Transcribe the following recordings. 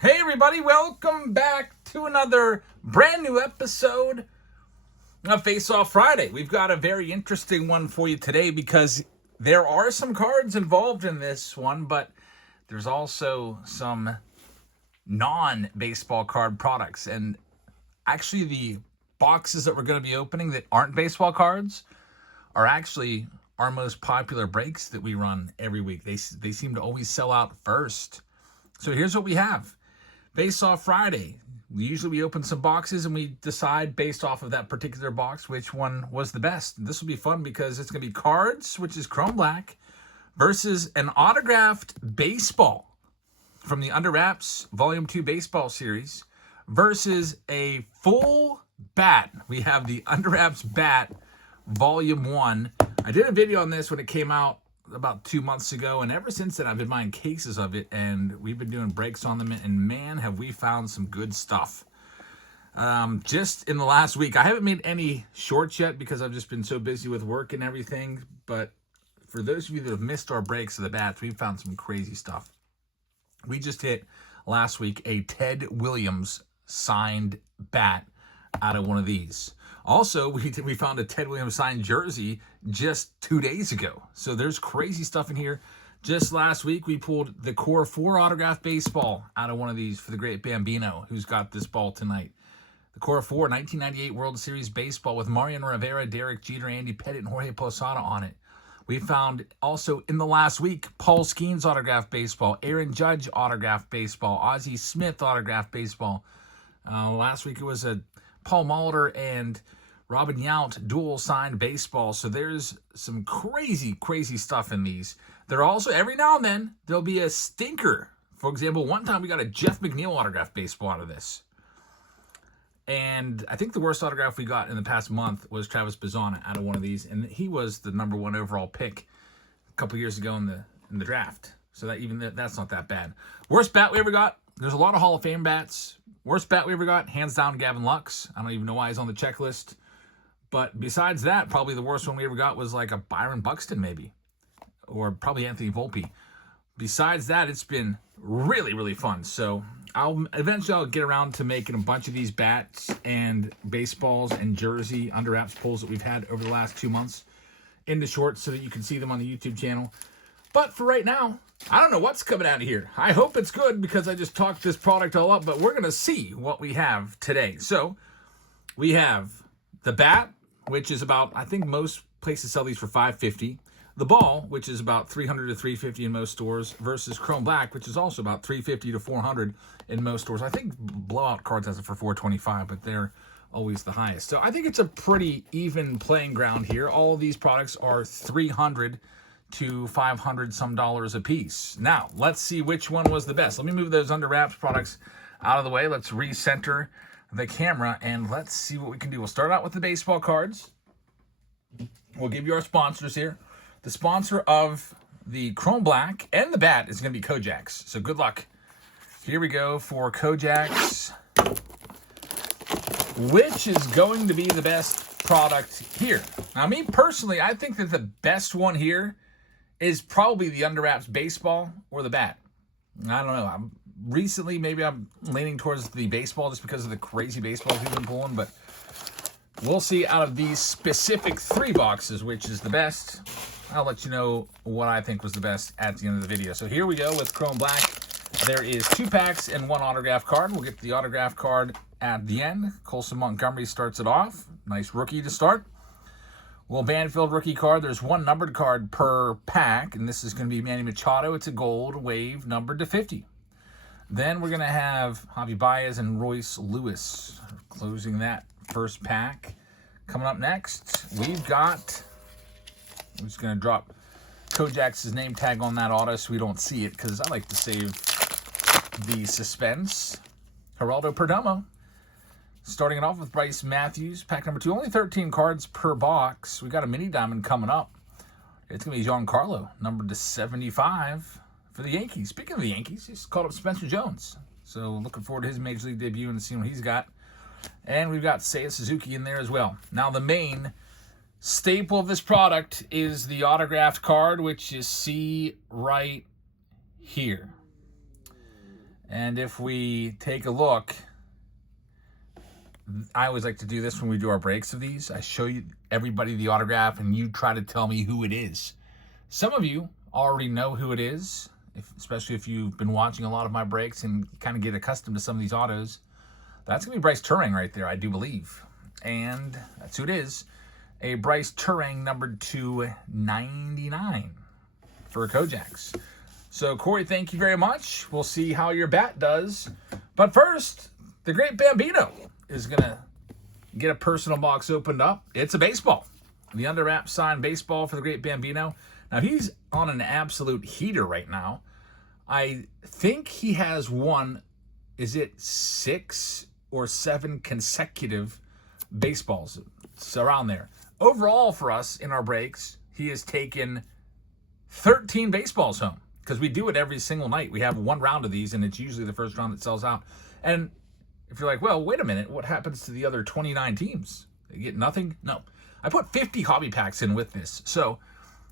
Hey everybody, welcome back to another brand new episode of Faceoff Friday. We've got a very interesting one for you today because there are some cards involved in this one, but there's also some non-baseball card products. And actually the boxes that we're going to be opening that aren't baseball cards are actually our most popular breaks that we run every week. They seem to always sell out first. So here's what we have. Faceoff Friday. Usually we open some boxes and we decide based off of that particular box which one was the best. This will be fun because it's going to be cards, which is chrome black, versus an autographed baseball from the Underwraps Volume 2 Baseball Series versus a full bat. We have the Underwraps Bat Volume 1. I did a video on this when it came out about 2 months ago, and ever since then I've been buying cases of it, and we've been doing breaks on them, and man, have we found some good stuff. Just in the last week, I haven't made any shorts yet because I've just been so busy with work and everything, but for those of you that have missed our breaks of the bats, we've found some crazy stuff. We just hit last week a Ted Williams signed bat out of one of these. Also, we found a Ted Williams signed jersey just 2 days ago. So there's crazy stuff in here. Just last week, we pulled the Core 4 autographed baseball out of one of these for the great Bambino, who's got this ball tonight. The Core 4 1998 World Series baseball with Mariano Rivera, Derek Jeter, Andy Pettitte, and Jorge Posada on it. We found also in the last week, Paul Skeens autographed baseball, Aaron Judge autographed baseball, Ozzie Smith autographed baseball. Last week, it was a Paul Molitor and Robin Yount dual signed baseball. So there's some crazy, crazy stuff in these. There are also, every now and then, there'll be a stinker. For example, one time we got a Jeff McNeil autographed baseball out of this. And I think the worst autograph we got in the past month was Travis Bazzana out of one of these. And he was the #1 overall pick a couple years ago in the draft. So that's not that bad. Worst bat we ever got. There's a lot of Hall of Fame bats. Worst bat we ever got, hands down, Gavin Lux. I don't even know why he's on the checklist. But besides that, probably the worst one we ever got was like a Byron Buxton maybe. Or probably Anthony Volpe. Besides that, it's been really, really fun. So eventually I'll get around to making a bunch of these bats and baseballs and jersey Underwraps pulls that we've had over the last 2 months into shorts so that you can see them on the YouTube channel. But for right now, I don't know what's coming out of here. I hope it's good because I just talked this product all up, but we're going to see what we have today. So we have the bat, which is about, I think most places sell these for $5.50. The ball, which is about $300 to $350 in most stores, versus Chrome Black, which is also about $350 to $400 in most stores. I think Blowout Cards has it for $425, but they're always the highest. So I think it's a pretty even playing ground here. All of these products are $300 to $500 some dollars a piece. Now, let's see which one was the best. Let me move those Underwraps products out of the way. Let's recenter the camera, and let's see what we can do. We'll start out with the baseball cards. We'll give you our sponsors here. The sponsor of the Chrome Black and the bat is going to be Kojaks. So good luck. Here we go for Kojaks. Which is going to be the best product here? Now, me personally, I think that the best one here is probably the Underwraps baseball or the bat. I don't know. Recently, maybe I'm leaning towards the baseball just because of the crazy baseballs we've been pulling, but we'll see out of these specific 3 boxes which is the best. I'll let you know what I think was the best at the end of the video. So here we go with Chrome Black. There is 2 packs and 1 autograph card. We'll get to the autograph card at the end. Colson Montgomery starts it off. Nice rookie to start. Will Banfield rookie card. There's 1 numbered card per pack, and this is going to be Manny Machado. It's a gold wave numbered to 50. Then we're going to have Javi Baez and Royce Lewis closing that first pack. Coming up next, we've got, I'm just going to drop Kojaks' name tag on that auto so we don't see it because I like to save the suspense. Geraldo Perdomo. Starting it off with Bryce Matthews, pack number 2. Only 13 cards per box. We got a mini diamond coming up. It's going to be Giancarlo, numbered to 75 for the Yankees. Speaking of the Yankees, he's called up Spencer Jones. So looking forward to his Major League debut and seeing what he's got. And we've got Seiya Suzuki in there as well. Now the main staple of this product is the autographed card, which you see right here. And if we take a look, I always like to do this when we do our breaks of these. I show you everybody the autograph, and you try to tell me who it is. Some of you already know who it is, especially if you've been watching a lot of my breaks and kind of get accustomed to some of these autos. That's going to be Bryce Turang right there, I do believe. And that's who it is. A Bryce Turang numbered to 99 for Kojaks. So, Corey, thank you very much. We'll see how your bat does. But first, the great Bambino is going to get a personal box opened up. It's a baseball. The Underwraps signed baseball for the great Bambino. Now, he's on an absolute heater right now. I think he has won, is it 6 or 7 consecutive baseballs? It's around there. Overall, for us in our breaks, he has taken 13 baseballs home, because we do it every single night. We have one round of these, and it's usually the first round that sells out. And if you're like, well, wait a minute, what happens to the other 29 teams? They get nothing? No. I put 50 hobby packs in with this. So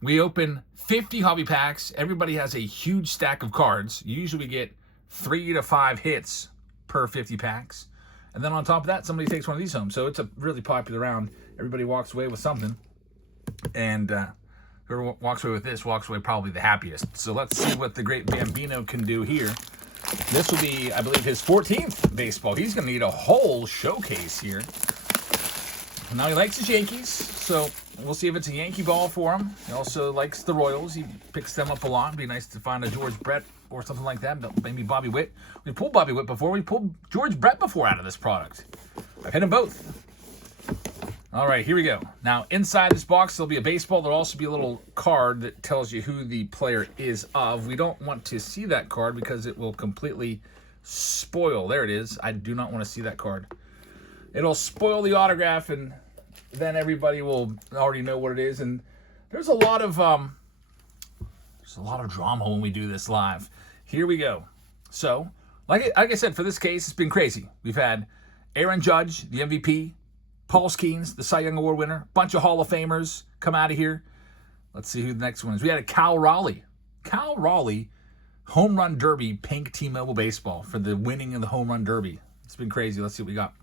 we open 50 hobby packs. Everybody has a huge stack of cards. Usually we get 3 to 5 hits per 50 packs. And then on top of that, somebody takes one of these home. So it's a really popular round. Everybody walks away with something. And whoever walks away with this walks away probably the happiest. So let's see what the great Bambino can do here. This will be, I believe, his 14th baseball. He's going to need a whole showcase here. Now he likes his Yankees, so we'll see if it's a Yankee ball for him. He also likes the Royals. He picks them up a lot. It'd be nice to find a George Brett or something like that. Maybe Bobby Witt. We pulled Bobby Witt before. We pulled George Brett before out of this product. I've hit them both. All right, here we go. Now, inside this box, there'll be a baseball. There'll also be a little card that tells you who the player is of. We don't want to see that card because it will completely spoil. There it is. I do not want to see that card. It'll spoil the autograph, and then everybody will already know what it is. And there's a lot of drama when we do this live. Here we go. So, like I said, for this case, it's been crazy. We've had Aaron Judge, the MVP, Paul Skeens, the Cy Young Award winner, bunch of Hall of Famers come out of here. Let's see who the next one is. We had a Cal Raleigh. Cal Raleigh Home Run Derby pink T-Mobile baseball for the winning of the Home Run Derby. It's been crazy. Let's see what we got.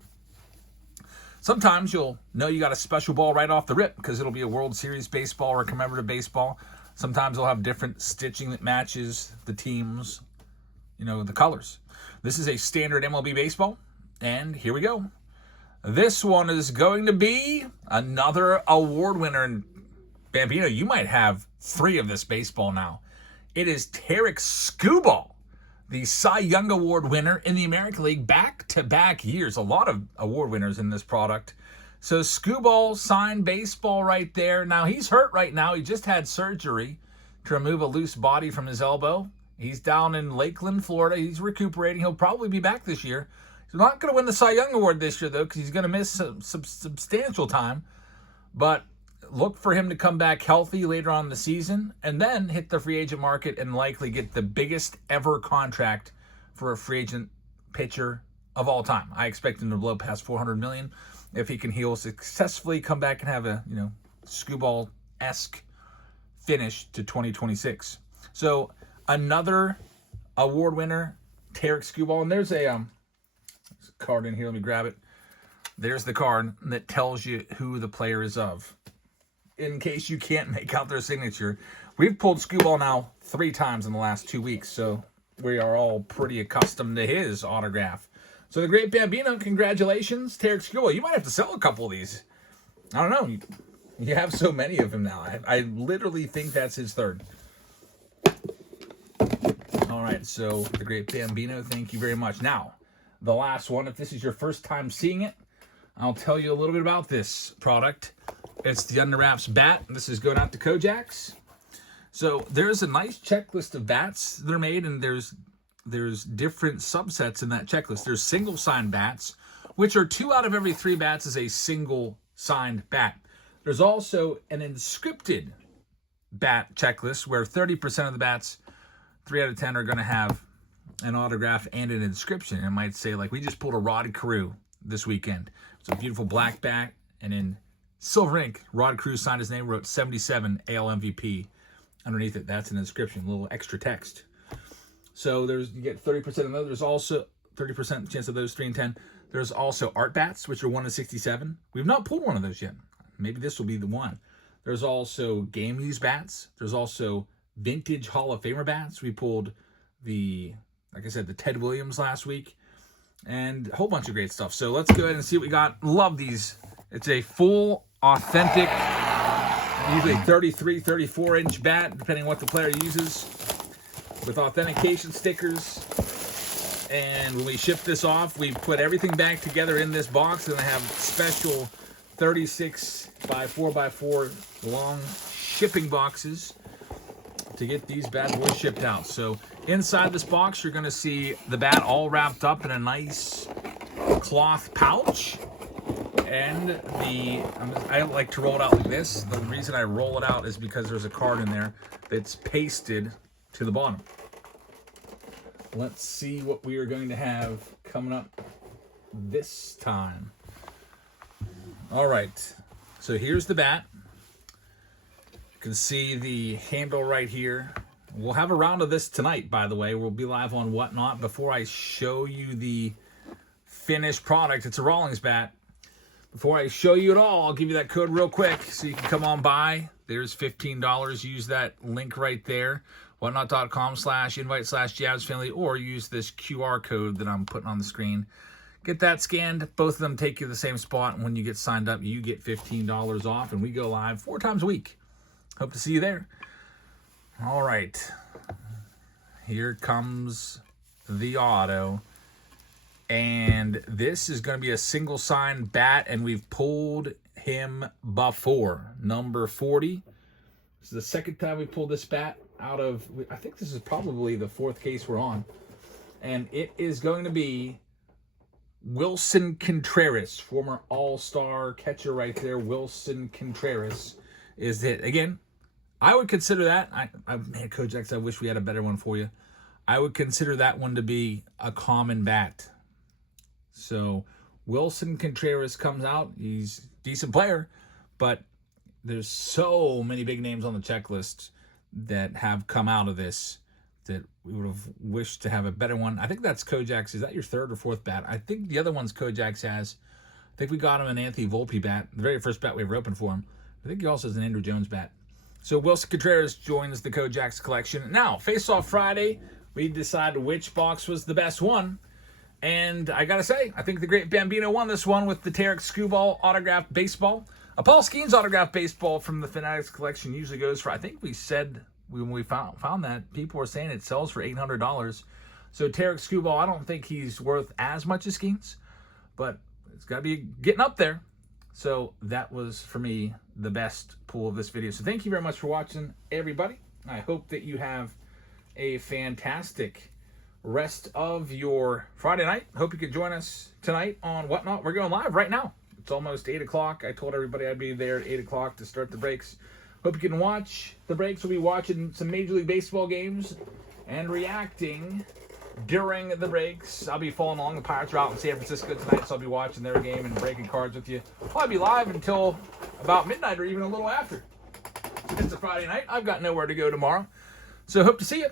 Sometimes you'll know you got a special ball right off the rip because it'll be a World Series baseball or a commemorative baseball. Sometimes they'll have different stitching that matches the teams, the colors. This is a standard MLB baseball, and here we go. This one is going to be another award winner. And Bambino, you might have 3 of this baseball now. It is Tarek Skubal, the Cy Young Award winner in the American League back-to-back years. A lot of award winners in this product. So Skubal signed baseball right there. Now, he's hurt right now. He just had surgery to remove a loose body from his elbow. He's down in Lakeland, Florida. He's recuperating. He'll probably be back this year. He's not going to win the Cy Young Award this year, though, because he's going to miss some substantial time. But look for him to come back healthy later on in the season and then hit the free agent market and likely get the biggest ever contract for a free agent pitcher of all time. I expect him to blow past $400 million if he can heal successfully, come back and have a, Skubal-esque finish to 2026. So another award winner, Tarek Skubal. And there's a card in here. Let me grab it. There's the card that tells you who the player is of. In case you can't make out their signature. We've pulled Skubal now 3 times in the last 2 weeks, so we are all pretty accustomed to his autograph. So the great Bambino, congratulations, Tarek Skubal. You might have to sell a couple of these. I don't know. You have so many of them now. I literally think that's his 3rd. All right, so the great Bambino, thank you very much. Now, the last one, if this is your first time seeing it, I'll tell you a little bit about this product. It's the Underwraps bat. This is going out to Kojaks. So there's a nice checklist of bats that are made, and there's different subsets in that checklist. There's single signed bats, which are 2 out of every 3 bats is a single signed bat. There's also an inscripted bat checklist where 30% of the bats, 3 out of 10, are going to have an autograph and an inscription. It might say, like, we just pulled a Rod Carew this weekend. It's a beautiful black bat, and in silver ink, Rod Carew signed his name, wrote 77 AL MVP underneath it. That's an inscription, a little extra text. So you get 30% of those. There's also 30% chance of those 3 and 10. There's also art bats, which are 1 to 67. We've not pulled one of those yet. Maybe this will be the one. There's also game use bats. There's also vintage Hall of Famer bats. We pulled like I said, the Ted Williams last week, and a whole bunch of great stuff. So let's go ahead and see what we got. Love these. It's a full, authentic, usually 33, 34-inch bat, depending on what the player uses, with authentication stickers. And when we ship this off, we put everything back together in this box, and I have special 36 by 4 by 4 long shipping boxes to get these bad boys shipped out. So inside this box, you're going to see the bat all wrapped up in a nice cloth pouch. And I like to roll it out like this. The reason I roll it out is because there's a card in there that's pasted to the bottom. Let's see what we are going to have coming up this time. All right, so here's the bat. You can see the handle right here. We'll have a round of this tonight, by the way. We'll be live on Whatnot. Before I show you the finished product, it's a Rawlings bat. Before I show you it all, I'll give you that code real quick so you can come on by. There's $15. Use that link right there, whatnot.com/invite/JabsFamily, or use this QR code that I'm putting on the screen. Get that scanned. Both of them take you to the same spot. And when you get signed up, you get $15 off, and we go live 4 times a week. Hope to see you there. All right. Here comes the auto. And this is going to be a single sign bat, and we've pulled him before. Number 40. This is the second time we pulled this bat out of, I think this is probably the 4th case we're on. And it is going to be Wilson Contreras, former all-star catcher right there. Wilson Contreras is it. Again, I would consider that, man, Kojaks, I wish we had a better one for you. I would consider that one to be a common bat. So Wilson Contreras comes out. He's a decent player, but there's so many big names on the checklist that have come out of this that we would have wished to have a better one. I think that's Kojak's. Is that your 3rd or 4th bat? I think the other one's Kojak's has. I think we got him an Anthony Volpe bat, the very first bat we ever opened for him. I think he also has an Andrew Jones bat. So Wilson Contreras joins the Kojak's collection. Now, Face-Off Friday, we decided which box was the best one. And I got to say, I think the Great Bambino won this one with the Tarek Skubal autographed baseball. A Paul Skeens autographed baseball from the Fanatics collection usually goes for, I think we said when we found that, people were saying it sells for $800. So Tarek Skubal, I don't think he's worth as much as Skeens, but it's got to be getting up there. So that was, for me, the best pull of this video. So thank you very much for watching, everybody. I hope that you have a fantastic rest of your Friday night. Hope you could join us tonight on Whatnot. We're going live right now. It's almost 8 o'clock. I told everybody I'd be there at 8 o'clock to start the breaks. Hope you can watch the breaks. We'll be watching some Major League Baseball games and reacting during the breaks. I'll be following along. The Pirates are out in San Francisco tonight, so I'll be watching their game and breaking cards with you. I'll probably be live until about midnight or even a little after. It's a Friday night. I've got nowhere to go tomorrow. So hope to see you.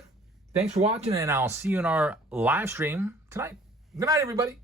Thanks for watching, and I'll see you in our live stream tonight. Good night, everybody.